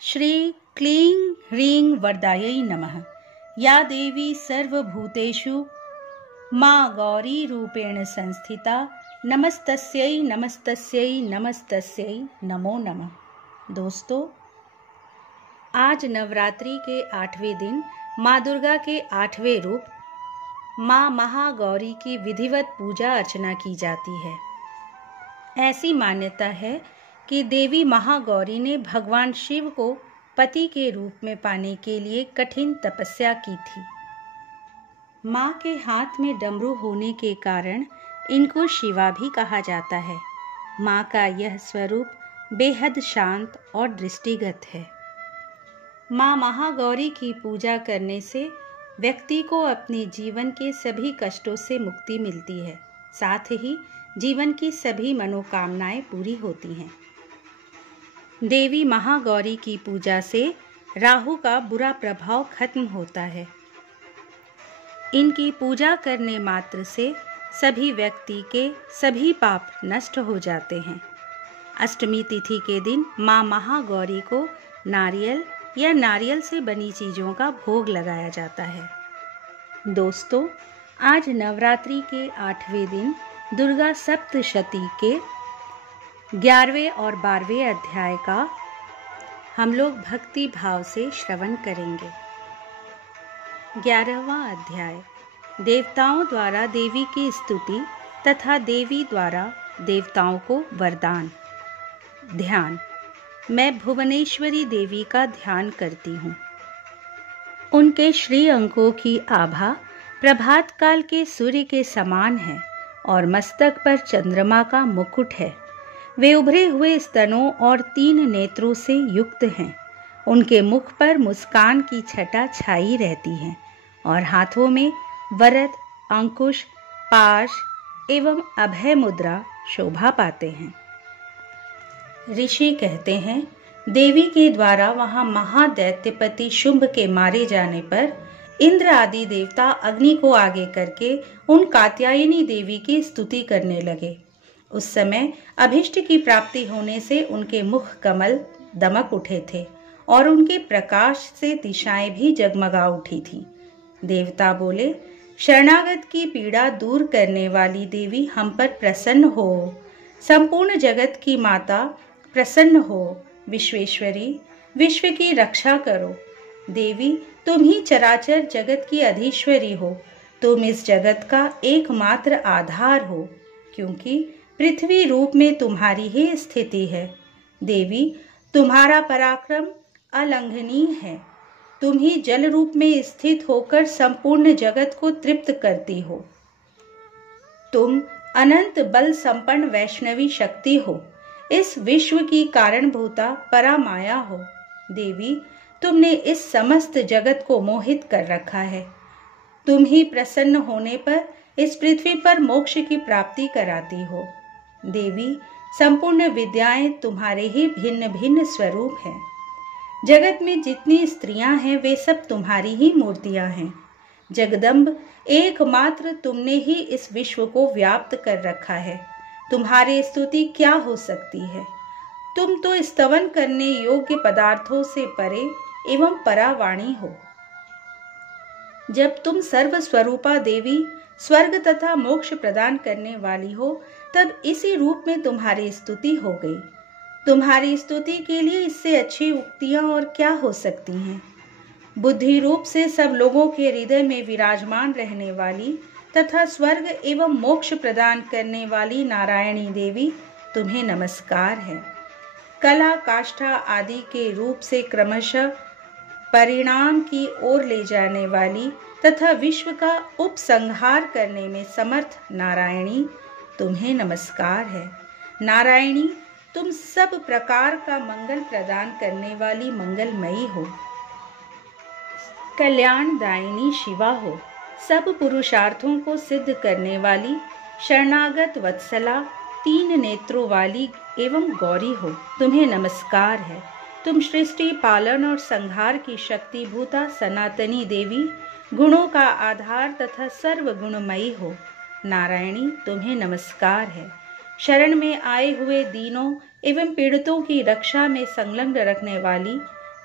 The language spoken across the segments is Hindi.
श्री क्लीं ह्रीं वरदायै नमः। या देवी सर्वभूतेषु मा गौरी रूपेण संस्थिता नमस्तस्यै नमस्तस्यै नमस्तस्यै नमो नमः। दोस्तों, आज नवरात्रि के 8वें दिन माँ दुर्गा के 8वें रूप माँ महागौरी की विधिवत पूजा अर्चना की जाती है। ऐसी मान्यता है कि देवी महागौरी ने भगवान शिव को पति के रूप में पाने के लिए कठिन तपस्या की थी। माँ के हाथ में डमरू होने के कारण इनको शिवा भी कहा जाता है। माँ का यह स्वरूप बेहद शांत और दृष्टिगत है। माँ महागौरी की पूजा करने से व्यक्ति को अपने जीवन के सभी कष्टों से मुक्ति मिलती है, साथ ही जीवन की सभी मनोकामनाएं पूरी होती हैं। देवी महागौरी की पूजा से राहु का बुरा प्रभाव खत्म होता है। इनकी पूजा करने मात्र से सभी व्यक्ति के सभी पाप नष्ट हो जाते हैं। अष्टमी तिथि के दिन माँ महागौरी को नारियल या नारियल से बनी चीज़ों का भोग लगाया जाता है। दोस्तों, आज नवरात्रि के 8वें दिन दुर्गा सप्तशती के 11वें और 12वें अध्याय का हम लोग भक्ति भाव से श्रवण करेंगे। 11वां अध्याय, देवताओं द्वारा देवी की स्तुति तथा देवी द्वारा देवताओं को वरदान। ध्यान। मैं भुवनेश्वरी देवी का ध्यान करती हूँ। उनके श्री अंकों की आभा प्रभात काल के सूर्य के समान है और मस्तक पर चंद्रमा का मुकुट है। वे उभरे हुए स्तनों और 3 नेत्रों से युक्त हैं। उनके मुख पर मुस्कान की छटा छाई रहती है और हाथों में वरद, अंकुश, पाश एवं अभय मुद्रा शोभा पाते हैं। ऋषि कहते हैं, देवी के द्वारा वहां महादैत्यपति शुंभ के मारे जाने पर इंद्र आदि देवता अग्नि को आगे करके उन कात्यायनी देवी की स्तुति करने लगे। उस समय अभिष्ट की प्राप्ति होने से उनके मुख कमल दमक उठे थे और उनके प्रकाश से दिशाएं भी जगमगा उठी थी। देवता बोले, शरणागत की पीड़ा दूर करने वाली देवी हम पर प्रसन्न हो। संपूर्ण जगत की माता प्रसन्न हो। विश्वेश्वरी, विश्व की रक्षा करो। देवी, तुम ही चराचर जगत की अधीश्वरी हो। तुम इस जगत का एकमात्र आधार हो, क्योंकि पृथ्वी रूप में तुम्हारी ही स्थिति है। देवी, तुम्हारा पराक्रम अलंघनीय है। तुम ही जल रूप में स्थित होकर संपूर्ण जगत को तृप्त करती हो। तुम अनंत बल संपन्न वैष्णवी शक्ति हो। इस विश्व की कारणभूता परामाया हो। देवी, तुमने इस समस्त जगत को मोहित कर रखा है। तुम ही प्रसन्न होने पर इस पृथ्वी पर मोक्ष की प्राप्ति कराती हो। देवी, संपूर्ण विद्याएं तुम्हारे ही भिन्न भिन्न स्वरूप हैं। जगत में जितनी स्त्रियां हैं वे सब तुम्हारी ही मूर्तियां हैं। जगदम्ब, एकमात्र तुमने ही इस विश्व को व्याप्त कर रखा है। तुम्हारी स्तुति क्या हो सकती है? तुम तो स्तवन करने योग्य पदार्थों से परे एवं परावाणी हो। जब तुम सर्वस्वरूपा देवी स्वर्ग तथा मोक्ष प्रदान करने वाली हो, तब इसी रूप में तुम्हारी स्तुति हो गई। तुम्हारी स्तुति के लिए इससे अच्छी उक्तियां और क्या हो सकती हैं। बुद्धि रूप से सब लोगों के हृदय में विराजमान रहने वाली तथा स्वर्ग एवं मोक्ष प्रदान करने वाली नारायणी देवी, तुम्हें नमस्कार है। कला, काष्ठा आदि के रूप से क्रमशः परिणाम की ओर ले जाने वाली तथा विश्व का उपसंहार करने में समर्थ नारायणी, तुम्हें नमस्कार है। नारायणी, तुम सब प्रकार का मंगल प्रदान करने वाली मंगलमयी हो। कल्याणदायिनी शिवा हो। सब पुरुषार्थों को सिद्ध करने वाली शरणागत वत्सला, 3 नेत्रों वाली एवं गौरी हो। तुम्हें नमस्कार है। तुम सृष्टि, पालन और संहार की शक्ति भूता सनातनी देवी, गुणों का आधार तथा सर्व गुणमयी हो। नारायणी, तुम्हें नमस्कार है। शरण में आए हुए दीनों एवं पीड़ितों की रक्षा में संलग्न रखने वाली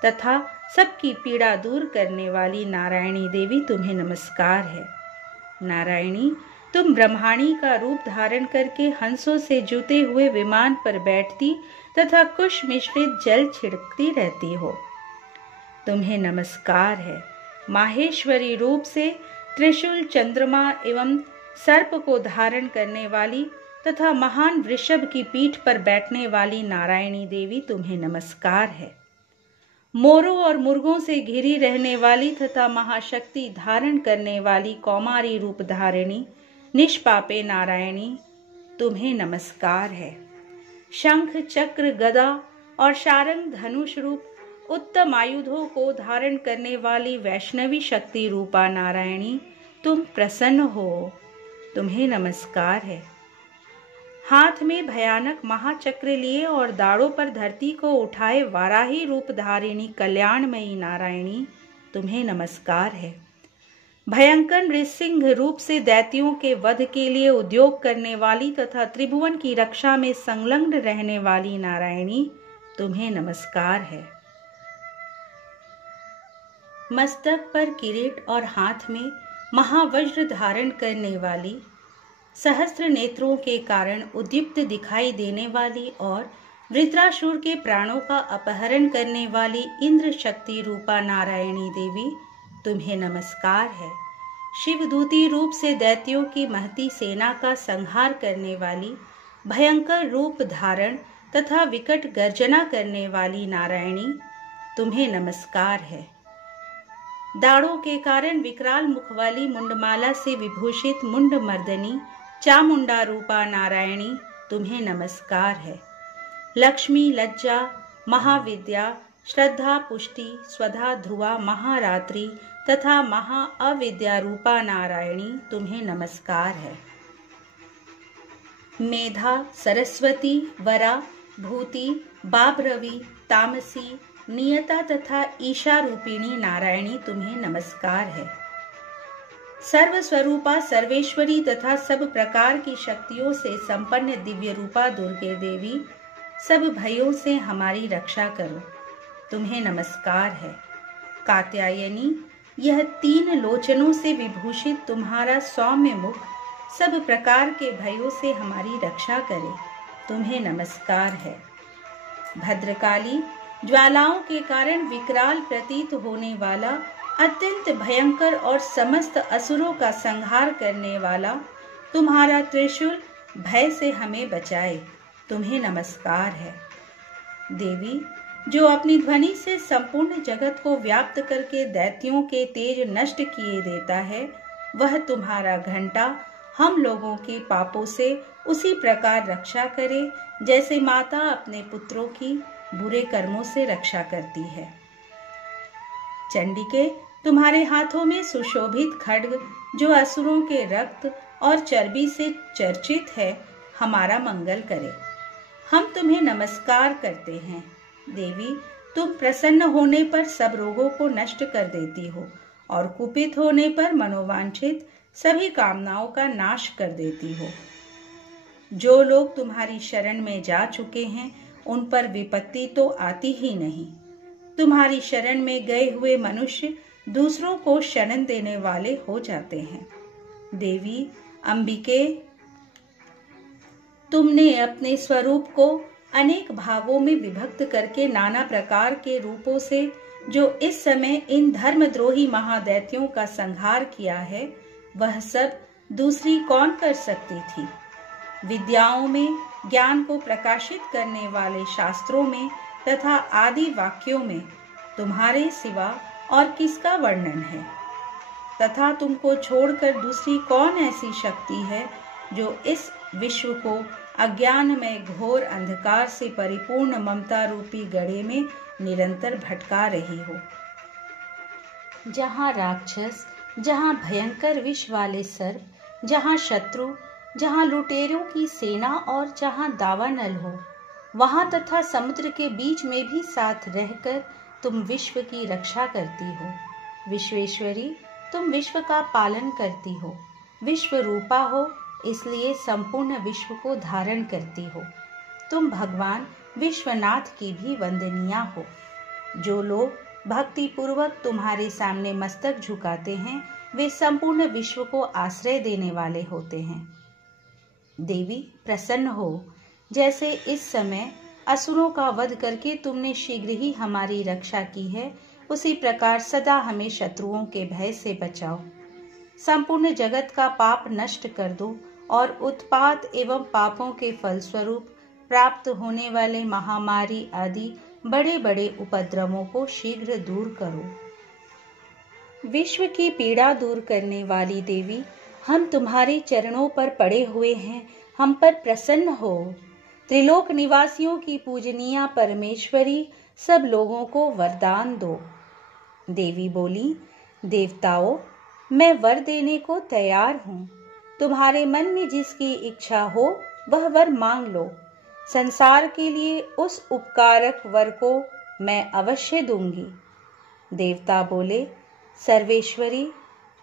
तथा सबकी पीड़ा दूर करने वाली नारायणी देवी तुम्हें नमस्कार है। नारायणी, तुम ब्रह्माणी का रूप धारण करके हंसों से जुते हुए विमान पर बैठती तथा कुश मिश्रित जल छिड़कती रहती हो। तुम्हें नमस्कार है। माहेश्वरी रूप से त्रिशूल, चंद्रमा एवं सर्प को धारण करने वाली तथा महान वृषभ की पीठ पर बैठने वाली नारायणी देवी तुम्हें नमस्कार है। मोरों और मुर्गों से घिरी रहने वाली तथा महाशक्ति धारण करने वाली कौमारी रूप धारिणी निष्पापे नारायणी तुम्हें नमस्कार है। शंख, चक्र, गदा और शारंग धनुष रूप उत्तम आयुधों को धारण करने वाली वैष्णवी शक्ति रूपा नारायणी तुम प्रसन्न हो, तुम्हें नमस्कार है। हाथ में भयानक महाचक्र लिए और दाढ़ों पर धरती को उठाए वाराही रूप धारिणी कल्याणमयी नारायणी तुम्हें नमस्कार है। भयंकर नृसिंह रूप से दैत्यों के वध के लिए उद्योग करने वाली तथा त्रिभुवन की रक्षा में संलग्न रहने वाली नारायणी तुम्हें नमस्कार है। मस्तक पर किरीट और हाथ में महावज्र धारण करने वाली, सहस्त्र नेत्रों के कारण उद्दीप्त दिखाई देने वाली और वृत्रासुर के प्राणों का अपहरण करने वाली इंद्र शक्ति रूपा नारायणी देवी तुम्हें नमस्कार है। शिवदूती रूप से दैत्यों की महती सेना का संहार करने वाली, भयंकर रूप धारण तथा विकट गर्जना करने वाली नारायणी तुम्हें नमस्कार है। दाढ़ों के कारण विकराल मुख वाली मुंडमाला से विभूषित मुंड मर्दनी चामुंडा रूपा नारायणी तुम्हें नमस्कार है। लक्ष्मी, लज्जा, महाविद्या, श्रद्धा, पुष्टि, स्वधा, ध्रुवा, महारात्रि तथा महाअविद्या रूपा नारायणी तुम्हें नमस्कार है। मेधा, सरस्वती, वरा, भूति, बाभ्रवी, तामसी, नियता तथा ईशा रूपिणी नारायणी तुम्हें नमस्कार है। सर्व स्वरूपा, सर्वेश्वरी तथा सब प्रकार की शक्तियों से संपन्न दिव्य रूपा दुर्गे देवी, सब भयों से हमारी रक्षा करो, तुम्हें नमस्कार है। कात्यायनी, यह 3 लोचनों से विभूषित तुम्हारा सौम्य मुख सब प्रकार के भयों से हमारी रक्षा करे, तुम्हें नमस्कार है। भद्रकाली, ज्वालाओं के कारण विकराल प्रतीत होने वाला, अत्यंत भयंकर और समस्त असुरों का संहार करने वाला तुम्हारा त्रिशूल भय से हमें बचाए, तुम्हें नमस्कार है। देवी, जो अपनी ध्वनि से संपूर्ण जगत को व्याप्त करके दैत्यों के तेज नष्ट किए देता है, वह तुम्हारा घंटा हम लोगों के पापों से उसी प्रकार रक्षा करे जैसे माता अपने पुत्रों की बुरे कर्मों से रक्षा करती है। चंडिके, तुम्हारे हाथों में सुशोभित खड्ग जो असुरों के रक्त और चर्बी से चर्चित है, हमारा मंगल करे, हम तुम्हें नमस्कार करते हैं। देवी, तुम प्रसन्न होने पर सब रोगों को नष्ट कर देती हो और कुपित होने पर मनोवांछित सभी कामनाओं का नाश कर देती हो। जो लोग तुम्हारी शरण में जा चुके हैं उन पर विपत्ति तो आती ही नहीं। तुम्हारी शरण में गए हुए मनुष्य दूसरों को शरण देने वाले हो जाते हैं। देवी अंबिके, तुमने अपने स्वरूप को अनेक भागों में विभक्त करके नाना प्रकार के रूपों से जो इस समय इन धर्मद्रोही महादैत्यों का संहार किया है, वह सब दूसरी कौन कर सकती थी। विद्याओं में, ज्ञान को प्रकाशित करने वाले शास्त्रों में तथा आदि वाक्यों में तुम्हारे सिवा और किसका वर्णन है, तथा तुमको छोड़कर दूसरी कौन ऐसी शक्ति है जो इस विश्व को अज्ञान में घोर अंधकार से परिपूर्ण ममता रूपी गड्ढे में निरंतर भटका रही हो। जहाँ राक्षस, जहाँ भयंकर विष वाले सर्प, जहाँ शत्रु, जहाँ लुटेरों की सेना और जहाँ दावानल हो, वहाँ तथा समुद्र के बीच में भी साथ रहकर तुम विश्व की रक्षा करती हो। विश्वेश्वरी, तुम विश्व का पालन करती हो, विश्व रूपा हो, इसलिए संपूर्ण विश्व को धारण करती हो। तुम भगवान विश्वनाथ की भी वंदनीया हो। जो लोग भक्ति पूर्वक तुम्हारे सामने मस्तक झुकाते हैं वे संपूर्ण विश्व को आश्रय देने वाले होते हैं। देवी प्रसन्न हो, जैसे इस समय असुरों का वध करके तुमने शीघ्र ही हमारी रक्षा की है, उसी प्रकार सदा हमें शत्रुओं के भय से बचाओ। संपूर्ण जगत का पाप नष्ट कर दो और उत्पात एवं पापों के फलस्वरूप प्राप्त होने वाले महामारी आदि बड़े बड़े उपद्रवों को शीघ्र दूर करो। विश्व की पीड़ा दूर करने वाली देवी, हम तुम्हारे चरणों पर पड़े हुए हैं, हम पर प्रसन्न हो। त्रिलोक निवासियों की पूजनीय परमेश्वरी, सब लोगों को वरदान दो। देवी बोली, देवताओं, मैं वर देने को तैयार हूँ। तुम्हारे मन में जिसकी इच्छा हो वह वर मांग लो। संसार के लिए उस उपकारक वर को मैं अवश्य दूंगी। देवता बोले, सर्वेश्वरी,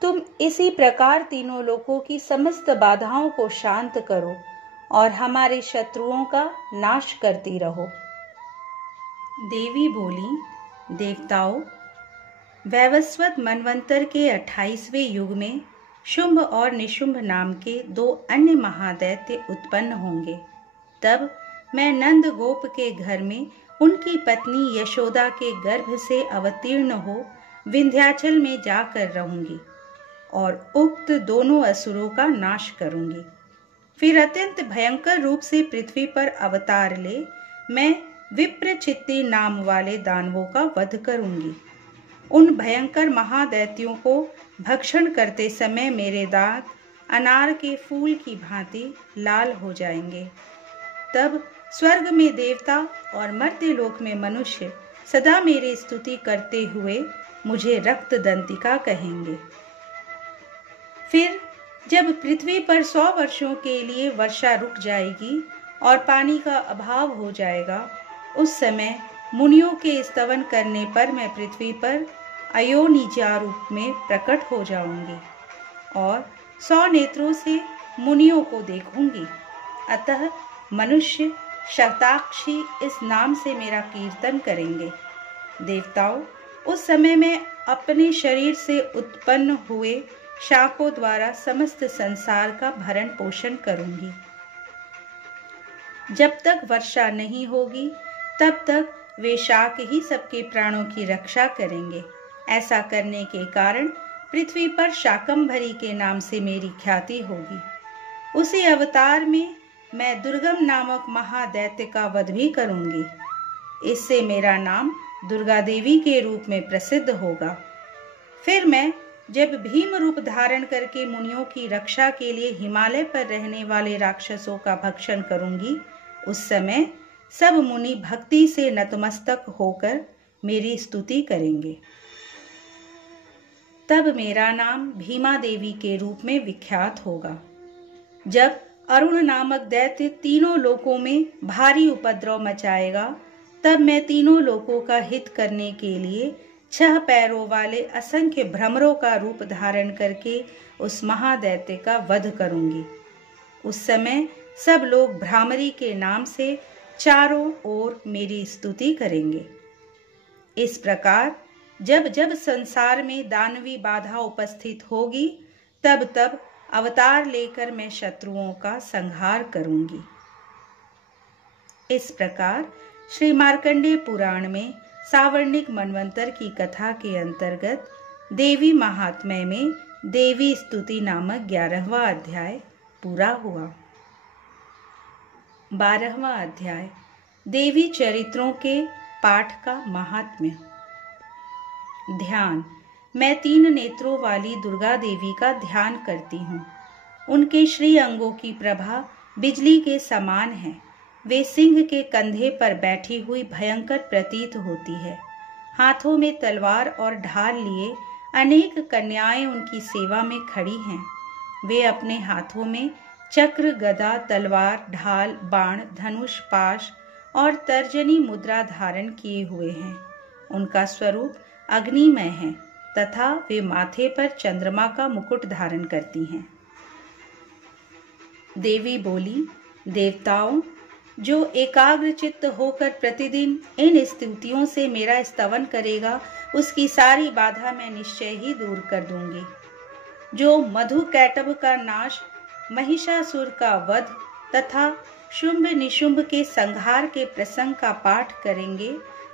तुम इसी प्रकार तीनों लोकों की समस्त बाधाओं को शांत करो और हमारे शत्रुओं का नाश करती रहो। देवी बोली, देवताओं, वैवस्वत मनवंतर के 28वें युग में शुंभ और निशुंभ नाम के 2 अन्य महादैत्य उत्पन्न होंगे। तब मैं नंद गोप के घर में उनकी पत्नी यशोदा के गर्भ से अवतीर्ण हो विंध्याचल में जाकर रहूंगी और उक्त दोनों असुरों का नाश करूंगी। फिर अत्यंत भयंकर रूप से पृथ्वी पर अवतार ले मैं विप्रचित्ति नाम वाले दानवों का वध करूंगी। उन भयंकर महादैत्यों को भक्षण करते समय मेरे दांत अनार के फूल की भांति लाल हो जाएंगे। तब स्वर्ग में देवता और मर्त्यलोक में मनुष्य सदा मेरी स्तुति करते हुए मुझे रक्त दंतिका कहेंगे। फिर जब पृथ्वी पर 100 वर्षों के लिए वर्षा रुक जाएगी और पानी का अभाव हो जाएगा, उस समय मुनियों के स्तवन करने पर मैं पृथ्वी पर अयोनिजा रूप में प्रकट हो जाऊंगी और 100 नेत्रों से मुनियों को देखूंगी। अतः मनुष्य शताक्षी इस नाम से मेरा कीर्तन करेंगे। देवताओं, उस समय मैं अपने शरीर से उत्पन्न हुए शाकों द्वारा समस्त संसार का भरण पोषण करूंगी। जब तक वर्षा नहीं होगी तब तक वे शाक ही सबके प्राणों की रक्षा करेंगे। ऐसा करने के कारण पृथ्वी पर शाकंभरी के नाम से मेरी ख्याति होगी। उसी अवतार में मैं दुर्गम नामक महादैत्य का वध भी करूंगी। इससे मेरा नाम दुर्गा देवी के रूप में प्रसिद्ध होगा। फिर मैं जब भीम रूप धारण करके मुनियों की रक्षा के लिए हिमालय पर रहने वाले राक्षसों का भक्षण करूंगी, उस समय सब मुनि भक्ति से नतमस्तक होकर मेरी स्तुति करेंगे। तब मेरा नाम भीमा देवी के रूप में विख्यात होगा। जब अरुण नामक दैत्य तीनों लोकों में भारी उपद्रव मचाएगा, तब मैं तीनों लोकों का हित करने के लिए 6 पैरों वाले असंख्य भ्रमरों का रूप धारण करके उस महादैत्य का वध करूंगी। उस समय सब लोग भ्रामरी के नाम से चारों ओर मेरी स्तुति करेंगे। इस प्रकार जब जब संसार में दानवी बाधा उपस्थित होगी, तब तब अवतार लेकर मैं शत्रुओं का संहार करूंगी। इस प्रकार श्री मार्कंडेय पुराण में सावर्णिक मनवंतर की कथा के अंतर्गत देवी महात्म्य में देवी स्तुति नामक 11वां अध्याय पूरा हुआ। 12वां अध्याय देवी चरित्रों के पाठ का महात्म्य। ध्यान। मैं 3 नेत्रों वाली दुर्गा देवी का ध्यान करती हूँ। उनके श्री अंगों की प्रभा बिजली के समान है। वे सिंह के कंधे पर बैठी हुई भयंकर प्रतीत होती है। हाथों में तलवार और ढाल लिए अनेक कन्याएं उनकी सेवा में खड़ी हैं। वे अपने हाथों में चक्र, गदा, तलवार, ढाल, बाण, धनुष, पाश और तर्जनी मुद्रा धारण किए हुए हैं। उनका स्वरूप अग्निमय है तथा वे माथे पर चंद्रमा का मुकुट धारण करती हैं। देवी बोली, देवताओं, जो एकाग्र चित्त होकर प्रतिदिन इन स्तुतियों से मेरा स्तवन करेगा, उसकी सारी बाधा मैं निश्चय ही दूर कर दूंगी। जो मधु कैटभ का नाश, महिषासुर का वध तथा शुंभ निशुंभ के संहार के प्रसंग का पाठ करेंगे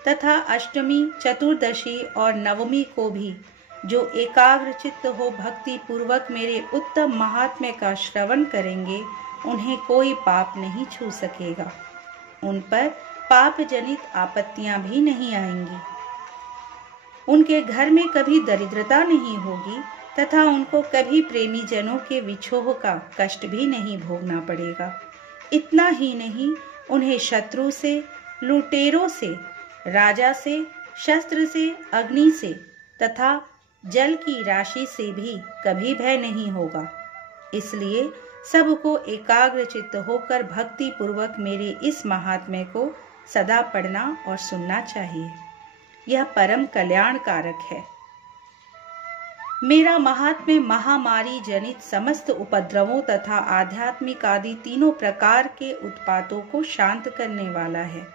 तथा अष्टमी, चतुर्दशी और नवमी को भी जो एकाग्र चित्त हो भक्ति पूर्वक मेरे उत्तम महात्म्य का श्रवण करेंगे, उन्हें कोई पाप नहीं छू सकेगा। उन पर पाप जनित आपत्तियां भी नहीं आएंगी। उनके घर में कभी दरिद्रता नहीं होगी तथा उनको कभी प्रेमी जनों के विछोह का कष्ट भी नहीं भोगना पड़ेगा। इतना ही नहीं, उन्हें शत्रु से, लुटेरों से, राजा से, शस्त्र से, अग्नि से तथा जल की राशि से भी कभी भय नहीं होगा। इसलिए सबको एकाग्र चित्त होकर भक्ति पूर्वक मेरे इस महात्म्य को सदा पढ़ना और सुनना चाहिए। यह परम कल्याण कारक है। मेरा महात्म्य महामारी जनित समस्त उपद्रवों तथा आध्यात्मिक आदि तीनों प्रकार के उत्पातों को शांत करने वाला है।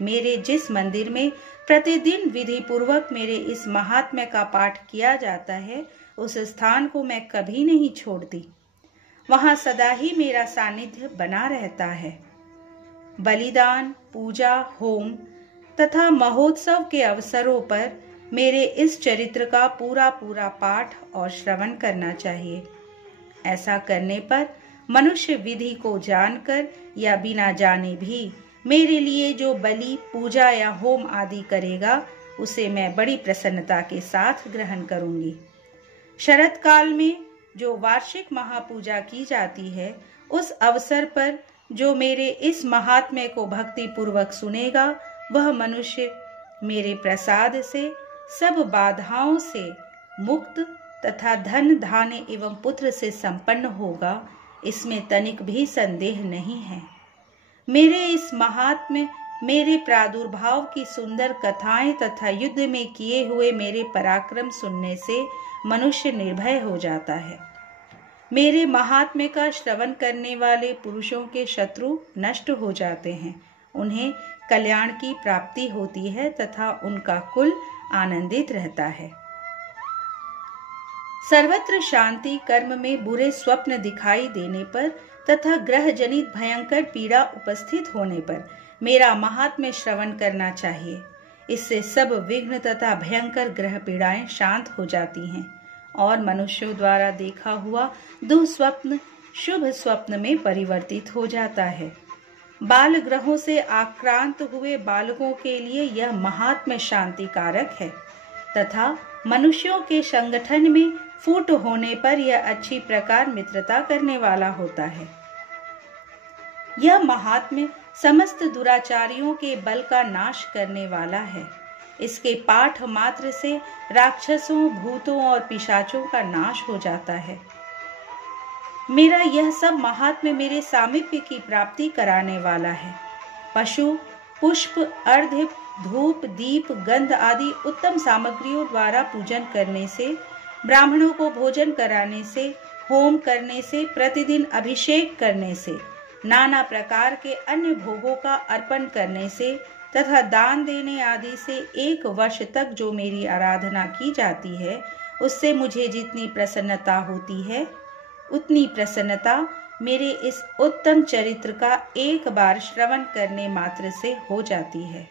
मेरे जिस मंदिर में प्रतिदिन विधि पूर्वक मेरे इस महात्म्य का पाठ किया जाता है, उस स्थान को मैं कभी नहीं छोड़ती। वहां सदा ही मेरा सानिध्य बना रहता है। बलिदान, पूजा, होम तथा महोत्सव के अवसरों पर मेरे इस चरित्र का पूरा पूरा पाठ और श्रवण करना चाहिए। ऐसा करने पर मनुष्य विधि को जानकर या बिना जाने भी मेरे लिए जो बलि, पूजा या होम आदि करेगा, उसे मैं बड़ी प्रसन्नता के साथ ग्रहण करूंगी। शरद काल में जो वार्षिक महापूजा की जाती है, उस अवसर पर जो मेरे इस महात्म्य को भक्ति पूर्वक सुनेगा, वह मनुष्य मेरे प्रसाद से सब बाधाओं से मुक्त तथा धन, धान्य एवं पुत्र से संपन्न होगा। इसमें तनिक भी संदेह नहीं है। मेरे इस महात्म्य, मेरे प्रादुर्भाव की सुंदर कथाएं तथा युद्ध में किए हुए मेरे पराक्रम सुनने से मनुष्य निर्भय हो जाता है। मेरे महात्म्य का श्रवण करने वाले पुरुषों के शत्रु नष्ट हो जाते हैं। उन्हें कल्याण की प्राप्ति होती है तथा उनका कुल आनंदित रहता है। सर्वत्र शांति, कर्म में बुरे स्वप्न दिखाई देने पर तथा ग्रह जनित भयंकर पीड़ा उपस्थित होने पर मेरा महात्म्य श्रवण करना चाहिए। इससे सब विघ्न तथा भयंकर ग्रह पीड़ाएं शांत हो जाती हैं और मनुष्यों द्वारा देखा हुआ दुःस्वप्न शुभ स्वप्न में परिवर्तित हो जाता है। बाल ग्रहों से आक्रांत हुए बालकों के लिए यह महात्म्य शांति कारक है तथा मनुष्यों के संगठन में फूट होने पर यह अच्छी प्रकार मित्रता करने वाला होता है। यह महात्म्य समस्त दुराचारियों के बल का नाश करने वाला है। इसके पाठ मात्र से राक्षसों, भूतों और पिशाचों का नाश हो जाता है। मेरा यह सब महात्म्य मेरे सामीप्य की प्राप्ति कराने वाला है। पशु, पुष्प, अर्घ्य, धूप, दीप, गंध आदि उत्तम सामग्रियों द्वारा पूजन करने से, ब्राह्मणों को भोजन कराने से, होम करने से, प्रतिदिन अभिषेक करने से, नाना प्रकार के अन्य भोगों का अर्पण करने से तथा दान देने आदि से 1 वर्ष तक जो मेरी आराधना की जाती है, उससे मुझे जितनी प्रसन्नता होती है, उतनी प्रसन्नता मेरे इस उत्तम चरित्र का एक बार श्रवण करने मात्र से हो जाती है।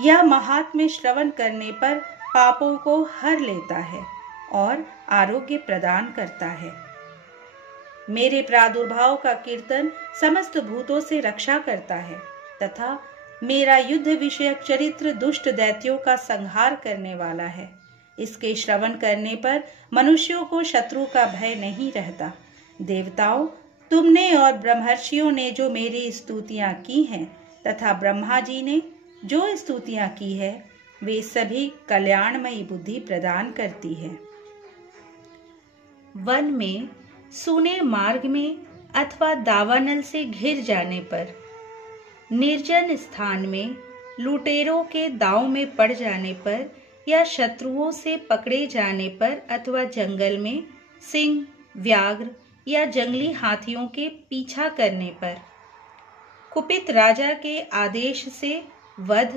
यह महात्म्य श्रवण करने पर पापों को हर लेता है और आरोग्य प्रदान करता है। मेरे प्रादुर्भाव का कीर्तन समस्त भूतों से रक्षा करता है तथा मेरा युद्ध विषयक चरित्र दुष्ट दैत्यों का संहार करने वाला है। इसके श्रवण करने पर मनुष्यों को शत्रु का भय नहीं रहता। देवताओं, तुमने और ब्रह्मर्षियों ने जो मेरी स्तुतियां की हैं तथा ब्रह्मा जी ने जो स्तुतियां की है, वे सभी कल्याणमयी बुद्धि प्रदान करती है। वन में, सूने मार्ग में अथवा दावानल से घिर जाने पर, निर्जन स्थान में, लुटेरों के दांव में पड़ जाने पर या शत्रुओं से पकड़े जाने पर अथवा जंगल में सिंह, व्याघ्र या जंगली हाथियों के पीछा करने पर, कुपित राजा के आदेश से वध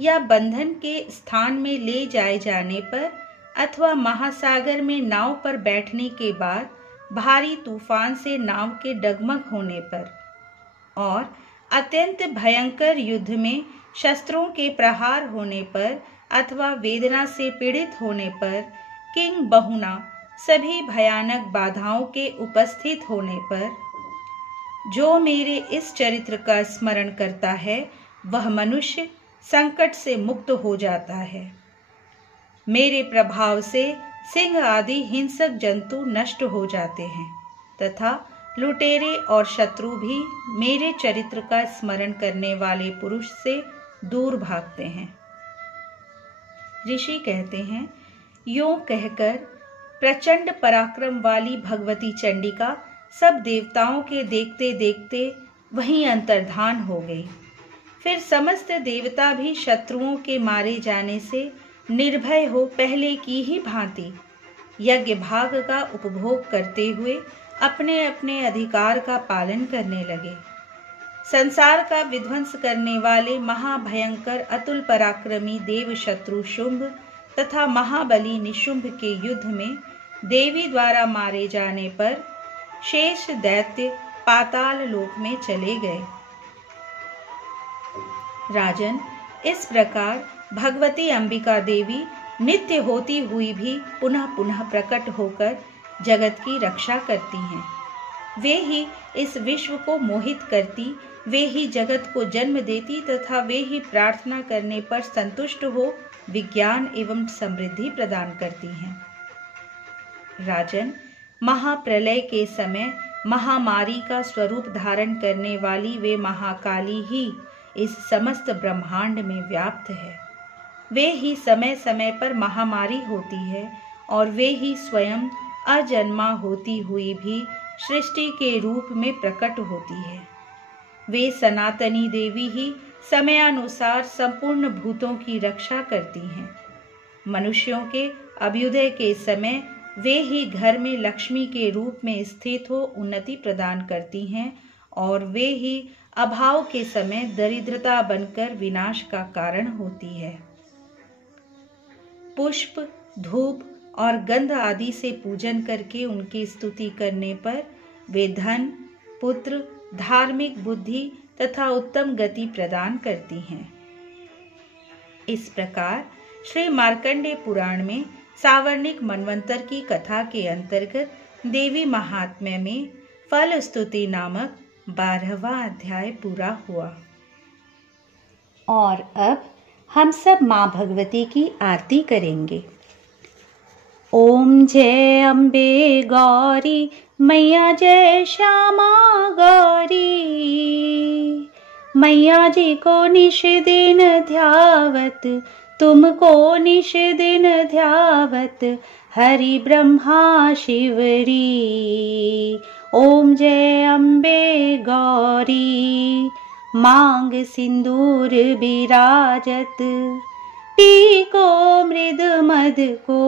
या बंधन के स्थान में ले जाए जाने पर अथवा महासागर में नाव पर बैठने के बाद भारी तूफान से नाव के डगमग होने पर और अत्यंत भयंकर युद्ध में शस्त्रों के प्रहार होने पर अथवा वेदना से पीड़ित होने पर किंग बहुना सभी भयानक बाधाओं के उपस्थित होने पर जो मेरे इस चरित्र का स्मरण करता है वह मनुष्य संकट से मुक्त हो जाता है। मेरे प्रभाव से सिंह आदि हिंसक जंतु नष्ट हो जाते हैं तथा लुटेरे और शत्रु भी मेरे चरित्र का स्मरण करने वाले पुरुष से दूर भागते हैं। ऋषि कहते हैं, यूं कहकर प्रचंड पराक्रम वाली भगवती चंडिका सब देवताओं के देखते देखते वहीं अंतर्धान हो गई। फिर समस्त देवता भी शत्रुओं के मारे जाने से निर्भय हो पहले की ही भांति यज्ञ भाग का उपभोग करते हुए अपने अपने अधिकार का पालन करने लगे। संसार का विध्वंस करने वाले महाभयंकर अतुल पराक्रमी देव शत्रु शुंभ तथा महाबली निशुंभ के युद्ध में देवी द्वारा मारे जाने पर शेष दैत्य पाताल लोक में चले गए। राजन, इस प्रकार भगवती अंबिका देवी नित्य होती हुई भी पुनः पुनः प्रकट होकर जगत की रक्षा करती हैं। वे ही इस विश्व को मोहित करती, वे ही जगत को जन्म देती तथा वे ही प्रार्थना करने पर संतुष्ट हो विज्ञान एवं समृद्धि प्रदान करती हैं। राजन, महाप्रलय के समय महामारी का स्वरूप धारण करने वाली वे महाकाली ही इस समस्त ब्रह्मांड में व्याप्त है। वे ही समय समय पर महामारी होती है और वे ही स्वयं अजन्मा होती हुई भी सृष्टि के रूप में प्रकट होती है। वे सनातनी देवी ही समयानुसार संपूर्ण भूतों की रक्षा करती हैं। मनुष्यों के अभ्युदय के समय वे ही घर में लक्ष्मी के रूप में स्थित हो उन्नति प्रदान करती हैं और वे ही अभाव के समय दरिद्रता बनकर विनाश का कारण होती है। पुष्प, धूप और गंध आदि से पूजन करके उनकी स्तुति करने पर वे धन, पुत्र, धार्मिक बुद्धि तथा उत्तम गति प्रदान करती हैं। इस प्रकार श्री मार्कंडेय पुराण में सावर्णिक मनवंतर की कथा के अंतर्गत देवी महात्म्य में फल स्तुति नामक 12वां अध्याय पूरा हुआ। और अब हम सब माँ भगवती की आरती करेंगे। ओम जय अम्बे गौरी मैया, जय श्यामा गौरी मैया जी को निश दिन ध्यावत, तुमको निश दिन ध्यावत हरि ब्रह्मा शिवरी। ओम जय अम्बे गौरी मांग सिंदूर विराजत, टीको मृद मद को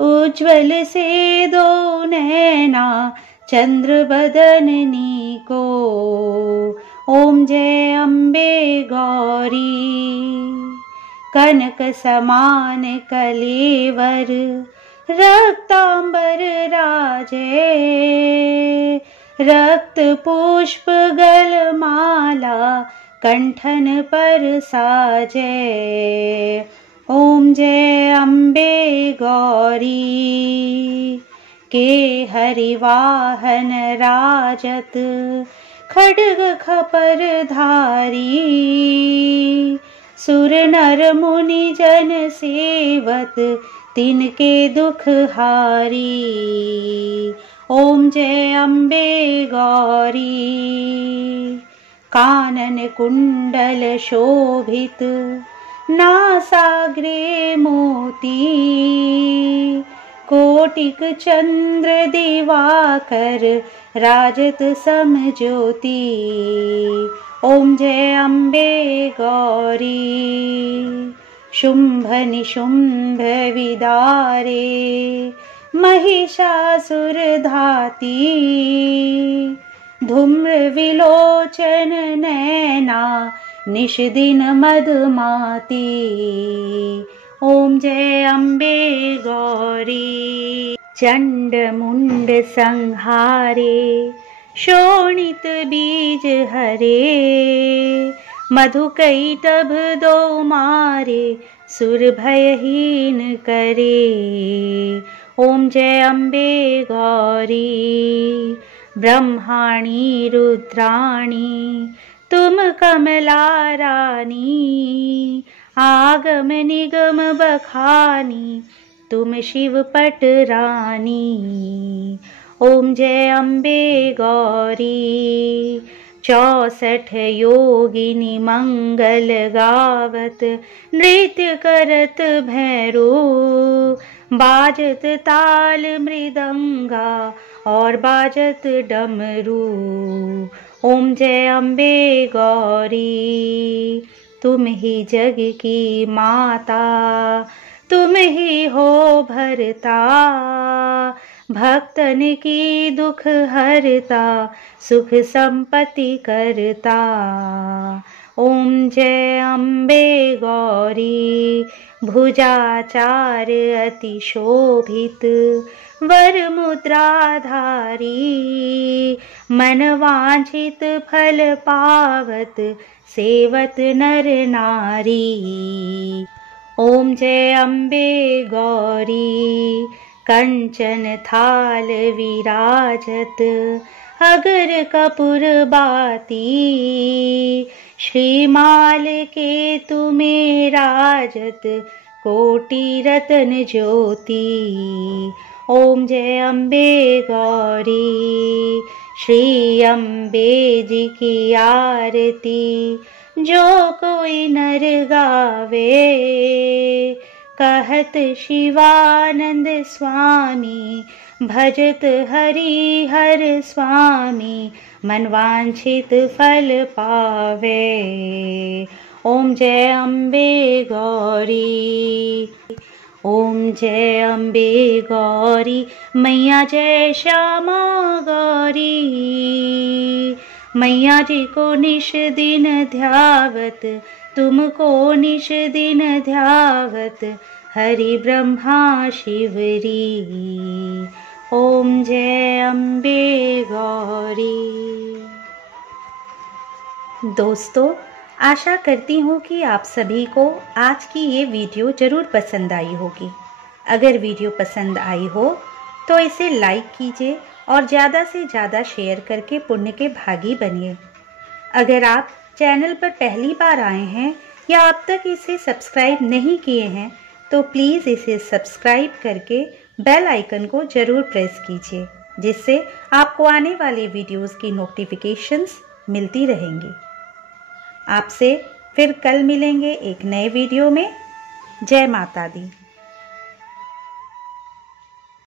उज्ज्वल से दो नैना चंद्र बदननी को। ओम जय अम्बे गौरी कनक समान कलेवर, रक्तांबर राजे रक्त पुष्प गल माला कंठन पर साजे। ओम जय अम्बे गौरी के हरिवाहन राजत, खड्ग खपर धारी सुर नर मुनि जन सेवत, तिनके दुख हारी। ओम जय अम्बे गौरी कानन कुंडल शोभित, नासाग्रे मोती कोटिक चंद्र दिवाकर राजत समज्योति। ओम जय अम्बे गौरी शुंभ निशुंभ विदारे, महिषासुर धाती धूम्र विलोचन नैना निश दिन मदमाती। ओम जय अम्बे गौरी। चंड मुंड संहारे शोणित बीज हरे। मधुकैटभ दो मारे सुर भयहीन करे। ओम जय अम्बे गौरी। ब्रह्माणी रुद्राणी तुम कमला रानी। आगम निगम बखानी तुम शिव पट रानी। ओम जय अम्बे गौरी। 64 योगिनी मंगल गावत नृत्य करत भैरो। बाजत ताल मृदंगा और बाजत डमरू। ओम जय अम्बे गौरी। तुम ही जग की माता तुम ही हो भरता। भक्तन की दुख हरता सुख संपत्ति करता। ओम जय अम्बे गौरी। भुजाचार अति शोभित वर मुद्राधारी। मन वांछित फल पावत सेवत नर नारी। ओम जय अम्बे गौरी। कंचन थाल विराजत अगर कपूर बाती। श्रीमाल के तुम्हें राजत कोटि रतन ज्योति। ओम जय अम्बे गौरी। श्री अम्बे जी की आरती जो कोई नर गावे। कहत शिवानंद स्वामी भजत हरि हर स्वामी। मन वांछित फल पावे। ओम जय अम्बे गौरी। ओम जय अम्बे गौरी। मैया जय श्यामा गौरी। मैया जी को निश दिन ध्यावत तुमको निश दिन ध्यावत हरि ब्रह्मा शिवरी। ओम जय अम्बे गौरी। दोस्तों, आशा करती हूँ कि आप सभी को आज की ये वीडियो ज़रूर पसंद आई होगी। अगर वीडियो पसंद आई हो तो इसे लाइक कीजिए और ज़्यादा से ज़्यादा शेयर करके पुण्य के भागी बनिए। अगर आप चैनल पर पहली बार आए हैं या अब तक इसे सब्सक्राइब नहीं किए हैं तो प्लीज़ इसे सब्सक्राइब करके बेल आइकन को ज़रूर प्रेस कीजिए, जिससे आपको आने वाले वीडियोस की नोटिफिकेशंस मिलती रहेंगी। आपसे फिर कल मिलेंगे एक नए वीडियो में। जय माता दी।